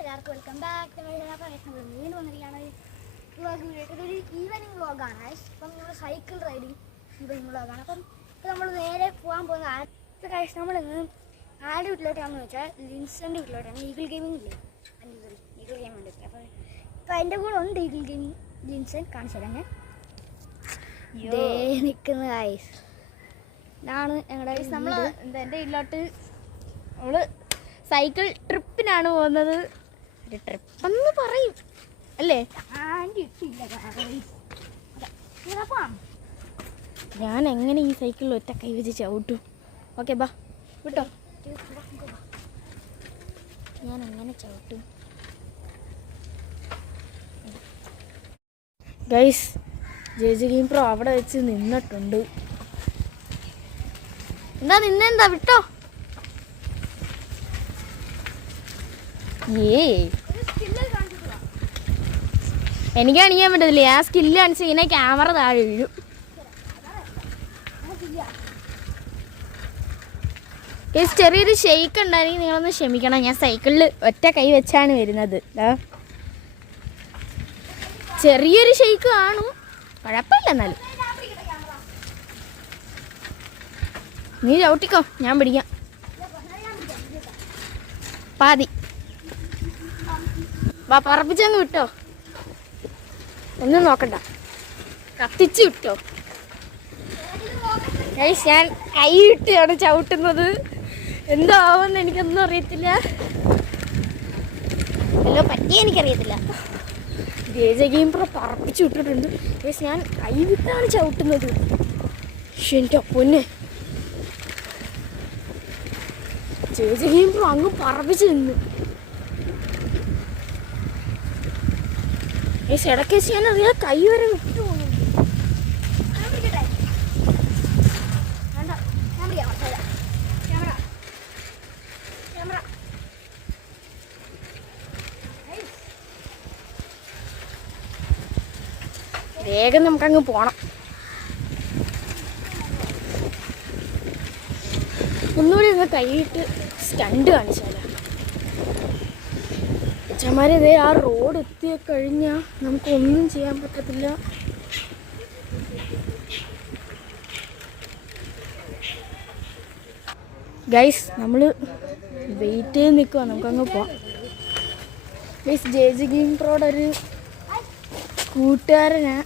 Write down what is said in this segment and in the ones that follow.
എല്ലാവർക്കും welcome back. നമ്മൾ വീണ്ടും വന്നിരിക്കുകയാണ്. ഇതൊരു ഈവനിങ് വ്ളോഗാണ്. അപ്പം നമ്മൾ സൈക്കിൾ റൈഡിങ് ഈവനിങ് വ്ളോഗാണ്. അപ്പം നമ്മൾ നേരെ പോകാൻ പോകുന്നത് നമ്മൾ ആരുടെ വീട്ടിലോട്ടാണെന്ന് വെച്ചാൽ ലിൻസൻ്റെ വീട്ടിലോട്ടാണ്. ഈഗിൾ ഗെയിമിംഗ് ഇല്ലേ, ഈഗിൾ ഗെയിം ഉണ്ട്. അപ്പോൾ എൻ്റെ കൂടെ ഉണ്ട് ഈഗിൾ ഗെയിമിംഗ് ലിൻസൺ. കാണിച്ചു തരാം ഞാൻ. ഇതേ നിൽക്കുന്ന ഗൈസ്, ഇതാണ് ഞങ്ങളുടെ നമ്മൾ എൻ്റെ വീട്ടിലോട്ട് നമ്മൾ സൈക്കിൾ ട്രിപ്പിനാണ് പോകുന്നത്. ഒരു ട്രിപ്പെന്ന് പറയും അല്ലേ? ഞാൻ എങ്ങനെ ഈ സൈക്കിളിൽ ഒറ്റ കൈ വെച്ച് ചവിട്ടു? ഓക്കെ ബാ വിട്ടോ, ഞാൻ എങ്ങനെ ചവിട്ടും? ഗൈസ്, ജേജി ഗെയിം പ്രോ അവിടെ വെച്ച് നിന്നിട്ടുണ്ട്. നിന്നെന്താ വിട്ടോ? എനിക്ക് കാണിക്കാൻ പറ്റത്തില്ല. ആ സ്കില്ല് കാണിച്ച് ഇങ്ങനെ ക്യാമറ താഴെ വീഴും. ചെറിയൊരു ഷെയ്ക്ക് ഉണ്ടായിരുന്നെങ്കിൽ നിങ്ങളൊന്ന് ക്ഷമിക്കണം. ഞാൻ സൈക്കിളിൽ ഒറ്റ കൈ വെച്ചാണ് വരുന്നത്. ചെറിയൊരു ഷെയ്ക്ക് കാണും, കുഴപ്പമില്ല. എന്നാലും നീ ചവിട്ടിക്കോ, ഞാൻ പിടിക്കാം. പാതി വാ, പറപ്പിച്ചങ്ങ് വിട്ടോ. ഒന്നും നോക്കണ്ട, കത്തിച്ച് വിട്ടോ. ഞാൻ കൈ ഇട്ടാണ് ചവിട്ടുന്നത്. എന്താവുമെന്ന് എനിക്കൊന്നും അറിയത്തില്ല. എല്ലോ പറ്റിയ എനിക്കറിയത്തില്ല. ജേജി ഗെയിം പ്രോ പറപ്പിച്ച് വിട്ടിട്ടുണ്ട്. ഞാൻ കൈ വിട്ടാണ് ചവിട്ടുന്നത്. പക്ഷെ എൻ്റെ പൊന്നെ, ജേജി ഗെയിം പ്രോ അങ്ങ് പറപ്പിച്ച് നിന്ന്. ഇടയ്ക്ക് വെച്ച് ഞാൻ അറിയാം കൈ വരെ വിട്ടു പോകുന്നുണ്ട്. വേഗം നമുക്കങ്ങ് പോണം. ഒന്നുകൂടി ഒന്ന് കൈയിട്ട് സ്റ്റണ്ട് കാണിച്ചാലോ? അച്ഛന്മാരെ, ഇതേ ആ റോഡ് എത്തിക്കഴിഞ്ഞാൽ നമുക്കൊന്നും ചെയ്യാൻ പറ്റത്തില്ല. ഗൈസ്, നമ്മൾ വെയിറ്റ് ചെയ്ത് നിൽക്കുക. നമുക്കങ്ങ് പോവാം. ഗൈസ്, ജേജി ഗെയിം പ്രോയുടെ ഒരു കൂട്ടുകാരനാ.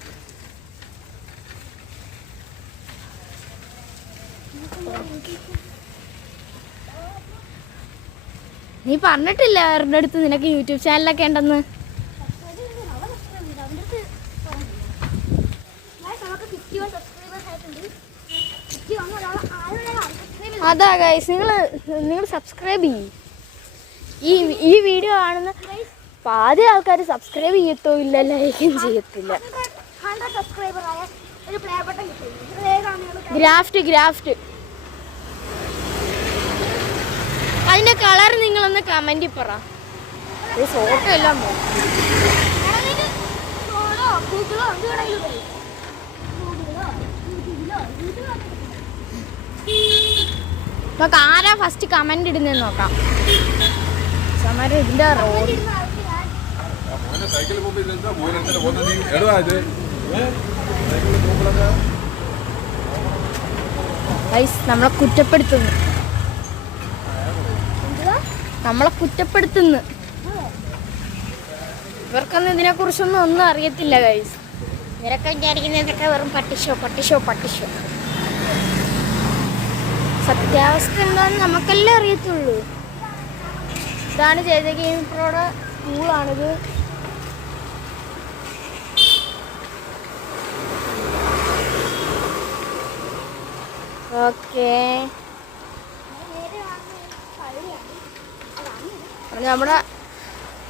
നീ പറഞ്ഞിട്ടില്ല അവരുടെ അടുത്ത് നിനക്ക് യൂട്യൂബ് ചാനലൊക്കെ ഉണ്ടെന്ന്? അതാ ഗൈസ്, നിങ്ങൾ സബ്സ്ക്രൈബ് ചെയ്യും. ഈ വീഡിയോ കാണുന്ന പാതി ആൾക്കാർ സബ്സ്ക്രൈബ് ചെയ്യത്തോ ഇല്ല, ലൈക്കും ചെയ്യത്തില്ല. ഗ്രാഫ്റ്റ് അതിന്റെ കളർ നിങ്ങളൊന്ന് കമന്റിൽ പറ. ഫോട്ടോ എല്ലാം പോകും. നമുക്ക് ആരാ ഫസ്റ്റ് കമന്റ് ഇടുന്നതെന്ന് നോക്കാം. ഇതിന്റെ റോഡ് നമ്മളെ കുറ്റപ്പെടുത്തുന്നു. ഇവർക്കൊന്നും ഇതിനെ കുറിച്ചൊന്നും ഒന്നും അറിയത്തില്ല ഗൈസ്. ഇവരൊക്കെ വിചാരിക്കുന്നതൊക്കെ വെറും പട്ടിഷോ. സത്യാവസ്ഥ എന്താണെന്ന് നമുക്കെല്ലാം അറിയത്തുള്ളൂ. ഇതാണ് ജേജി ഗെയിം പ്രോയുടെ സ്കൂളാണിത്. ഓക്കെ, നമ്മുടെ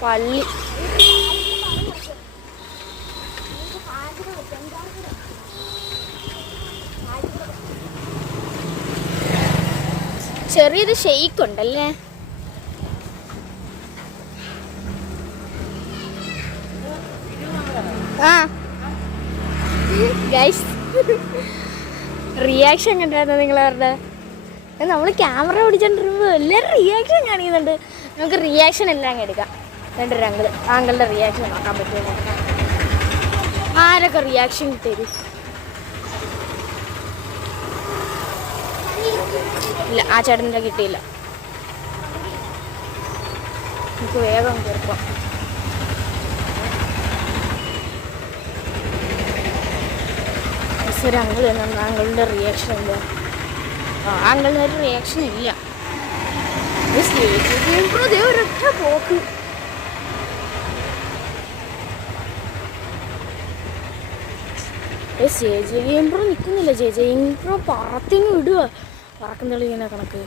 പള്ളി. ചെറിയൊരു ഷെയ്ക്ക് ഉണ്ടല്ലേ? ആ ഗൈസ്, റിയാക്ഷൻ കണ്ടായിരുന്നു നിങ്ങളവരുടെ? നമ്മൾ ക്യാമറ പിടിച്ചോണ്ടിരുമ്പോൾ എല്ലാവരും റിയാക്ഷൻ കാണിക്കുന്നുണ്ട്. നമുക്ക് റിയാക്ഷൻ എല്ലാം എടുക്കാം. രണ്ടൊരു ആങ്കളുടെ റിയാക്ഷൻ നോക്കാൻ പറ്റുമോ നോക്കാം. ആരൊക്കെ റിയാക്ഷൻ തരും? ഇല്ല, ആ ചേട്ടൻ്റെ കിട്ടിയില്ല. നമുക്ക് വേഗം തീർക്കാം. ഒരു അങ്കിൾ തന്നെ ആങ്കളുടെ റിയാക്ഷൻ ഇല്ല. ആങ്കളുടെ ഒരു റിയാക്ഷൻ ഇല്ല. ഒരൊറ്റ പോക്ക്. ജെജെയിംപ്രോ നിൽക്കുന്നില്ല. ജെജെയിംപ്രോ പറത്തിങ് വിടുക. പറക്കം തെളിയിങ്ങനെ കണക്ക്.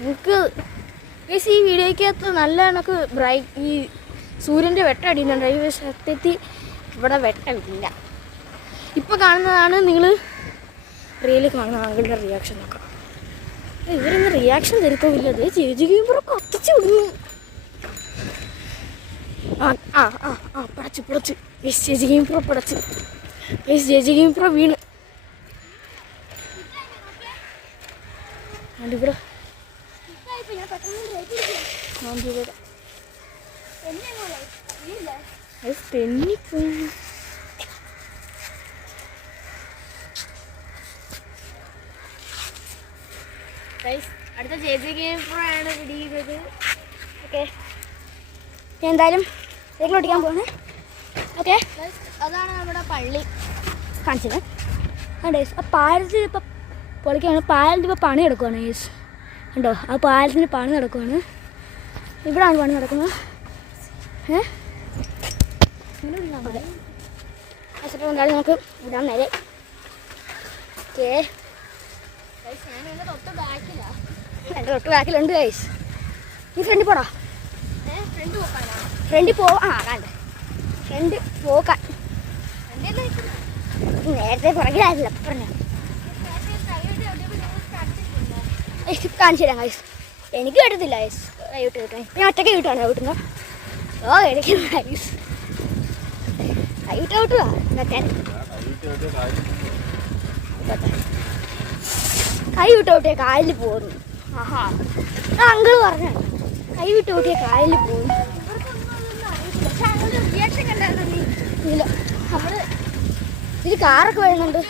നമുക്ക് ഈ വീഡിയോയ്ക്കകത്ത് നല്ല കണക്ക് ഈ സൂര്യൻ്റെ വെട്ടം അടിയുന്നുണ്ട്. ഈ സത്യത്തിൽ ഇവിടെ വെട്ടമില്ല. ഇപ്പോൾ കാണുന്നതാണ് നിങ്ങൾ റിയലിൽ കാണുന്ന ആളുകളുടെ റിയാക്ഷൻ നോക്കാം. ഇവരൊന്നും റിയാക്ഷൻ തരുത്തില്ല. അത് ജെജെയിംപ്രോ കത്തിച്ച് വിടുന്നു. പടച്ച് ജെജെയിംപ്രോ പടച്ച്. ജെജെയിംപ്രോ വീണ്. ഇവിടെ തെന്നിപ്പോയി. അടുത്ത ജെജെയിംപ്രോ ആണ് പിടിക്കുന്നത്. ഓക്കെ, ഞാൻ എന്തായാലും സൈക്കിൾ ഓടിക്കാൻ പോകുന്നത്. ഓക്കെ, അതാണ് നമ്മുടെ പള്ളി കാണിച്ചത്. ആ പാലത്തിൽ ഇപ്പം പൊളിക്കാണ്. പാലത്തിൽ ഇപ്പോൾ പണി നടക്കുവാണ്. യേസ് ഉണ്ടോ? ആ പാലത്തിന് പണി നടക്കുവാണ്. ഇവിടാണ് പണി നടക്കുന്നത്. എന്തായാലും നമുക്ക് ഇടാൻ നേരെ. ഓക്കെ, എൻ്റെ തൊട്ട് ബാക്കിലുണ്ട് ഗൈസ്. നീ ഫ്രണ്ടിൽ പോടാ. ഫ്രണ്ടിൽ പോവാ. കണ്ടേ, ഫ്രണ്ട് പോക്കാൻ നേരത്തെ പുറകിലായില്ല. പറഞ്ഞു കാണിച്ചു തരാം ഗൈസ്. എനിക്ക് കിട്ടത്തില്ല ഗൈസ്. കൈവിട്ട് കിട്ടാൻ ഞാൻ ഒറ്റയ്ക്ക് കിട്ടുവാണ് കിട്ടുന്ന. ഇടയ്ക്ക് ഗൈസ് കൈവിട്ട് കിട്ടുക. കൈ വിട്ട് കൂട്ടിയ കാലിൽ പോകുന്നു. ആഹാ, അങ്കിൾ പറഞ്ഞ കൈ വിട്ട് കൂട്ടിയ കാലിൽ പോകുന്നു. ഇല്ല, അവിടെ ഇതിൽ കാറൊക്കെ വരുന്നുണ്ട്.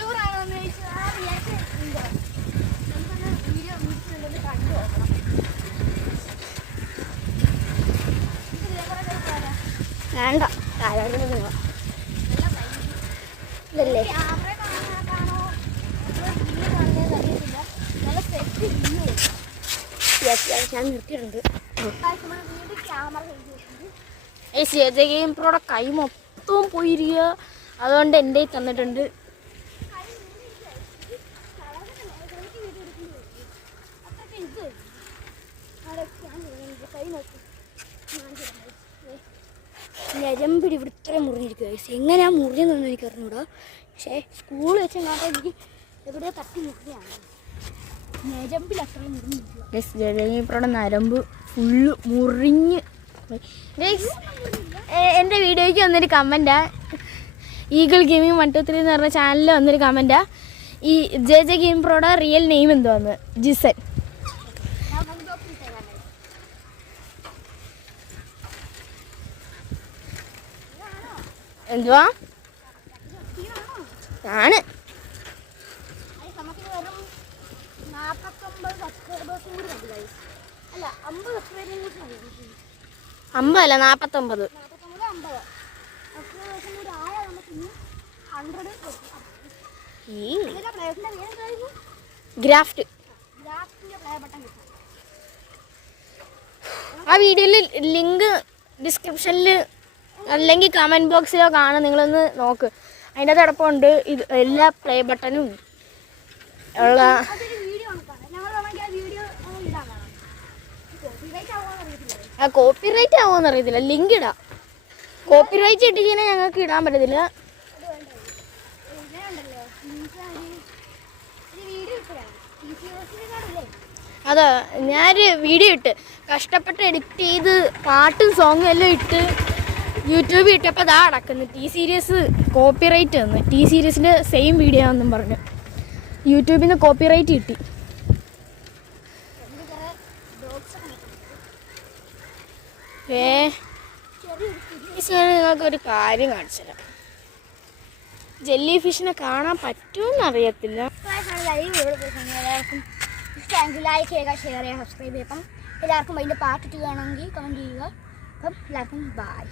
വേണ്ട, ഇതല്ലേ ഞാൻ നിർത്തിയിട്ടുണ്ട്. ജെജെയിംപ്രോയുടെ കൈ മൊത്തവും പോയിരിക്കുക. അതുകൊണ്ട് എൻ്റെ തന്നിട്ടുണ്ട്. ഞരമ്പിടി ഇവിടെ ഇത്രയും മുറിഞ്ഞിരിക്കുക. എങ്ങനെയാ മുറിഞ്ഞെന്നൊന്നും എനിക്ക് അറിഞ്ഞൂടാ. പക്ഷേ സ്കൂളിൽ വെച്ച് കാണാൻ എനിക്ക് എവിടെ തട്ടി മുറിയാണ്. ഞരമ്പിൽ അത്രയും മുറിഞ്ഞിരിക്കുക. ജെജെയിംപ്രോയുടെ നരമ്പ് ഫുള്ള് മുറിഞ്ഞ്. എൻ്റെ വീഡിയോയ്ക്ക് വന്നൊരു കമൻറ്റാ, ഈഗിൾ ഗെയിമിങ് 123 എന്ന് പറഞ്ഞ ചാനലിൽ വന്നൊരു കമൻറ്റാ, ഈ ജെജെയിംപ്രോയുടെ റിയൽ നെയിം എന്തുവാന്ന്. ജിസൻ. എന്തുവാ ആണ് 50 അല്ല 49. ഗ്രാഫ്റ്റ്. ആ വീഡിയോയിൽ ലിങ്ക് ഡിസ്ക്രിപ്ഷനിൽ അല്ലെങ്കിൽ കമൻറ്റ് ബോക്സിലോ കാണാം. നിങ്ങളൊന്ന് നോക്ക്. അതിൻ്റെ കിടപ്പുണ്ട് ഇത് എല്ലാ പ്ലേ ബട്ടണും ഉള്ള. കോപ്പിറൈറ്റ് ആവുമെന്ന് അറിയത്തില്ല. ലിങ്ക് ഇടാം. കോപ്പിറൈറ്റ് ഇട്ടിങ്ങനെ ഞങ്ങൾക്ക് ഇടാൻ പറ്റത്തില്ല. അതാ ഞാനൊരു വീഡിയോ ഇട്ട് കഷ്ടപ്പെട്ട് എഡിറ്റ് ചെയ്ത് പാട്ടും സോങ്ങും എല്ലാം ഇട്ട് യൂട്യൂബിൽ ഇട്ടപ്പോൾ അതാ അടക്കുന്നു. ടി സീരീസ് കോപ്പിറൈറ്റ് തന്നു. ടി സീരീസിൻ്റെ സെയിം വീഡിയോ ആണെന്നും പറഞ്ഞു യൂട്യൂബിൽ നിന്ന് കോപ്പിറൈറ്റ് കിട്ടി. നിങ്ങൾക്കൊരു കാര്യം കാണിച്ചു തരാം. ജെല്ലി ഫിഷിനെ കാണാൻ പറ്റുമെന്നറിയത്തില്ല. എല്ലാവർക്കും ഇഷ്ടമെങ്കിൽ ലൈക്ക് ചെയ്യുക, ഷെയർ ചെയ്യുക, സബ്സ്ക്രൈബ് ചെയ്യുക. അപ്പം എല്ലാവർക്കും അതിൻ്റെ പാർട്ട് 2 വേണമെങ്കിൽ കമൻറ്റ് ചെയ്യുക. അപ്പം എല്ലാവർക്കും ബൈ.